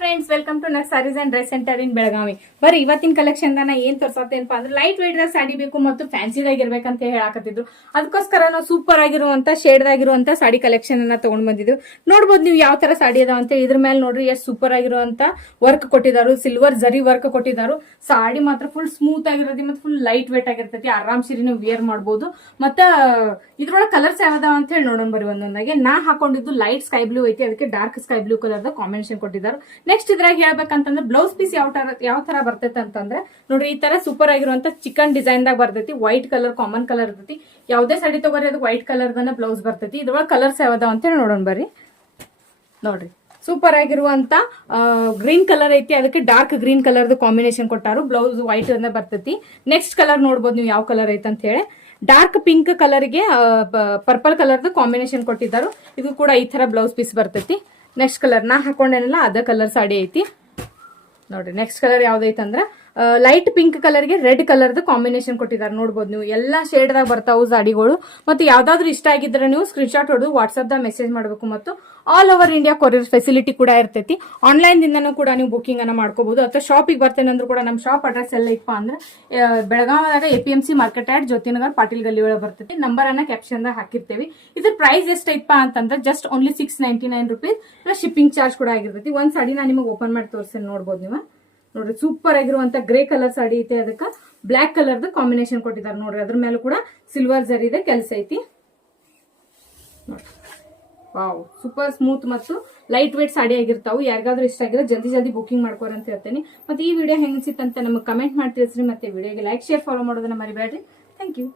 Friends, welcome to Nak sarees and dress centre in Belagavi. ಬರೀ ಇವತ್ತಿನ collection ನಾ ಏನ್ ತೋರ್ಸತ್ತೇನಪ್ಪ ಅಂದ್ರೆ ಲೈಟ್ ವೇಟ್ ದಾಗ ಸಾಡಿ ಬೇಕು ಮತ್ತು ಫ್ಯಾನ್ಸಿದಾಗಿರ್ಬೇಕಂತ ಹೇಳಾಕತ್ತಿದ್ರು. ಅದಕ್ಕೋಸ್ಕರ ನಾವು ಸೂಪರ್ ಆಗಿರುವಂತ ಶೇಡ್ ಆಗಿರುವಂತ ಸಾಡಿ ಕಲೆಕ್ಷನ್ ಅನ್ನ ತಗೊಂಡ್ ಬಂದಿದ್ವಿ. ನೋಡ್ಬೋದು ನೀವು ಯಾವ ತರ ಸಾಡಿ ಅದಾವ ಅಂತ. ಇದ್ರ ಮೇಲೆ ನೋಡ್ರಿ ಎಷ್ಟು ಸೂಪರ್ ಆಗಿರುವಂತ ವರ್ಕ್ ಕೊಟ್ಟಿದಾರು, ಸಿಲ್ವರ್ ಜರಿ ವರ್ಕ್ ಕೊಟ್ಟಿದಾರು. ಸಾಡಿ ಮಾತ್ರ ಫುಲ್ ಸ್ಮೂತ್ ಆಗಿರ್ತೈತಿ ಮತ್ತೆ ಫುಲ್ ಲೈಟ್ ವೇಟ್ ಆಗಿರ್ತೈತಿ. ಆರಾಮ್ ಸಿರಿ ನೀವು ವೇರ್ ಮಾಡಬಹುದು. ಮತ್ತ ಇದ್ರೊಳಗೆ ಕಲರ್ಸ್ ಯಾವ್ದಾವ ಅಂತ ಹೇಳಿ ನೋಡೋಣ ಬರಿ ಒಂದೊಂದಾಗೆ. ನಾ ಹಾಕೊಂಡಿದ್ದು ಲೈಟ್ ಸ್ಕೈ ಬ್ಲೂ ಐತಿ, ಅದಕ್ಕೆ dark sky blue colour combination ಕೊಟ್ಟಿದ್ದಾರೆ. ನೆಕ್ಸ್ಟ್ ಇದ್ರಾಗ ಹೇಳ್ಬೇಕಂತಂದ್ರೆ ಬ್ಲೌಸ್ ಪೀಸ್ ಯಾವ ತರ ಬರ್ತೈತೆ ಅಂತಂದ್ರೆ ನೋಡ್ರಿ, ಈ ತರ ಸೂಪರ್ ಆಗಿರುವಂತ ಚಿಕನ್ ಡಿಸೈನ್ ದಾಗ ಬರ್ತೈತಿ. ವೈಟ್ ಕಲರ್ ಕಾಮನ್ ಕಲರ್ ಇರ್ತೈತಿ. ಯಾವ್ದೇ ಸಾಡಿ ತಗೋರಿ ಅದು ವೈಟ್ ಕಲರ್ ದನ್ನ ಬ್ಲೌಸ್ ಬರ್ತೈತಿ. ಇದ್ರೊಳಗೆ ಕಲರ್ಸ್ ಯಾವ್ದಾವ ಅಂತ ಹೇಳಿ ನೋಡೋಣ ಬರ್ರಿ. ನೋಡ್ರಿ, ಸೂಪರ್ ಆಗಿರುವಂತ ಗ್ರೀನ್ ಕಲರ್ ಐತಿ, ಅದಕ್ಕೆ ಡಾರ್ಕ್ ಗ್ರೀನ್ ಕಲರ್ ಕಾಂಬಿನೇಷನ್ ಕೊಟ್ಟಾರು. ಬ್ಲೌಸ್ ವೈಟ್ ಅನ್ನ ಬರ್ತೈತಿ. ನೆಕ್ಸ್ಟ್ ಕಲರ್ ನೋಡ್ಬೋದು ನೀವು ಯಾವ ಕಲರ್ ಐತೆ ಅಂತ ಹೇಳಿ. ಡಾರ್ಕ್ ಪಿಂಕ್ ಕಲರ್ಗೆ ಪರ್ಪಲ್ ಕಲರ್ ಕಾಂಬಿನೇಷನ್ ಕೊಟ್ಟಿದ್ದಾರೆ. ಇದು ಕೂಡ ಈ ತರ ಬ್ಲೌಸ್ ಪೀಸ್ ಬರ್ತೈತಿ. ನೆಕ್ಸ್ಟ್ ಕಲರ್ ನಾ ಹಾಕೊಂಡೇನಲ್ಲ ಅದ ಕಲರ್ ಸಾಡಿ ಐತಿ. ನೋಡ್ರಿ, ನೆಕ್ಸ್ಟ್ ಕಲರ್ ಯಾವ್ದೈತೆ ಅಂದ್ರೆ ಲೈಟ್ ಪಿಂಕ್ ಕಲರ್ಗೆ ರೆಡ್ ಕಲರ್ ಕಾಂಬಿನೇಷನ್ ಕೊಟ್ಟಿದ್ದಾರೆ. ನೋಡ್ಬೋದು ನೀವು ಎಲ್ಲಾ ಶೇಡ್ ದಾಗ ಬರ್ತಾವು ಸಾಡಿಗಳು. ಮತ್ತೆ ಯಾವ್ದಾದ್ರು ಇಷ್ಟ ಆಗಿದ್ರೆ ನೀವು ಸ್ಕ್ರೀನ್ ಶಾಟ್ ಹೊಡೆದು ವಾಟ್ಸ್ಆಪ್ ದಾಗ ಮೆಸೇಜ್ ಮಾಡಬೇಕು. ಮತ್ತು all over India courier facility ಕೂಡ ಇರ್ತೈತಿ. ಆನ್ಲೈನ್ ದಿಂದನೂ ಕೂಡ ನೀವು ಬುಕಿಂಗ್ ಅನ್ನ ಮಾಡ್ಕೋಬಹುದು. ಅಥವಾ ಶಾಪಿಗೆ ಬರ್ತೇನೆ ಅಂದ್ರೂ ಕೂಡ ನಮ್ಮ ಶಾಪ್ ಅಡ್ರೆಸ್ ಎಲ್ಲ ಇಪ್ಪ ಅಂದ್ರೆ ಬೆಳಗಾವದಾಗ APMC ಮಾರ್ಕೆಟ್ ಯಾರ್ಡ್ ಜ್ಯೋತಿನಗರ್ ಪಾಟೀಲ್ ಗಲ್ಲಿ ಒಳಗೆ ಬರ್ತೈತಿ. ನಂಬರ್ ಅನ್ನ ಕ್ಯಾಪ್ಷನ್ ದಾಗ ಹಾಕಿರ್ತೇವೆ. ಇದ್ರ ಪ್ರೈಸ್ ಎಷ್ಟೈತಪ್ಪ ಅಂತಂದ್ರೆ just only 699 rupees plus shipping charge ಕೂಡ ಆಗಿರ್ತೈತಿ. ಒಂದ್ ಸಾಡಿ ನಾನು ನಿಮಗೆ ಓಪನ್ ಮಾಡಿ ತೋರಿಸ್ತೇನೆ. ನೋಡ್ಬೋದು ನೀವು. ನೋಡ್ರಿ, ಸೂಪರ್ ಆಗಿರುವಂತ ಗ್ರೇ ಕಲರ್ ಸಾಡಿ ಐತೆ, ಅದಕ್ಕೆ ಬ್ಲಾಕ್ ಕಲರ್ ಕಾಂಬಿನೇಷನ್ ಕೊಟ್ಟಿದ್ದಾರೆ. ನೋಡ್ರಿ, ಅದ್ರ ಮೇಲೆ ಕೂಡ ಸಿಲ್ವರ್ ಜರಿದ ಕೆಲಸ ಐತಿ. ವಾವ್, ಸೂಪರ್ ಸ್ಮೂತ್ ಮತ್ತು ಲೈಟ್ ವೇಟ್ ಸಾಡಿ ಆಗಿರ್ತಾವು. ಯಾರಿಗಾದ್ರೂ ಇಷ್ಟ ಆಗಿರೋ ಜಲ್ದಿ ಬುಕಿಂಗ್ ಮಾಡ್ಕೋರಿ ಅಂತ ಹೇಳ್ತೇನೆ. ಮತ್ತೆ ಈ ವಿಡಿಯೋ ಹೆಂಗಿಸಿತ್ತಂತ ನಮಗೆ ಕಮೆಂಟ್ ಮಾಡಿ ತಿಳಿಸ್ರಿ. ಮತ್ತೆ ವಿಡಿಯೋಗೆ ಲೈಕ್, ಶೇರ್, ಫಾಲೋ ಮಾಡೋದನ್ನ ಮರಿಬೇಡ್ರಿ. Thank you.